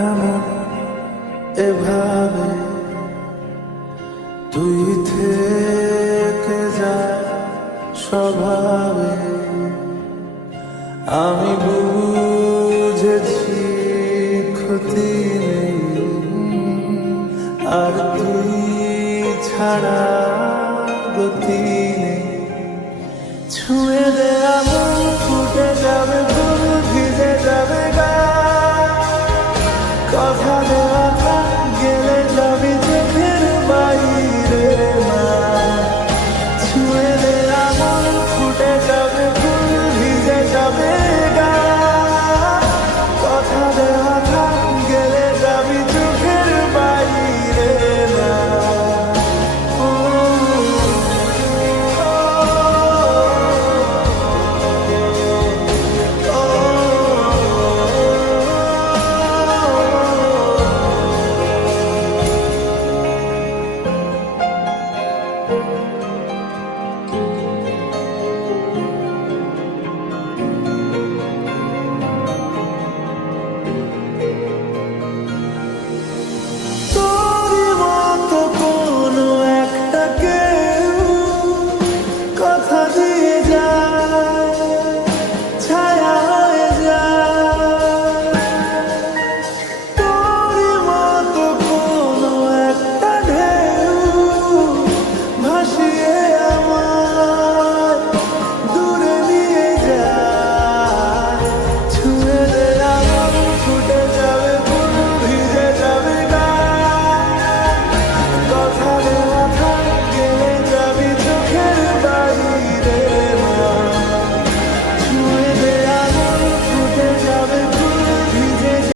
এমন এভাবে স্বভাবে আমি ক্ষতি আর তুই ছাড়া গতি ছুঁয়ে দে আমার T'as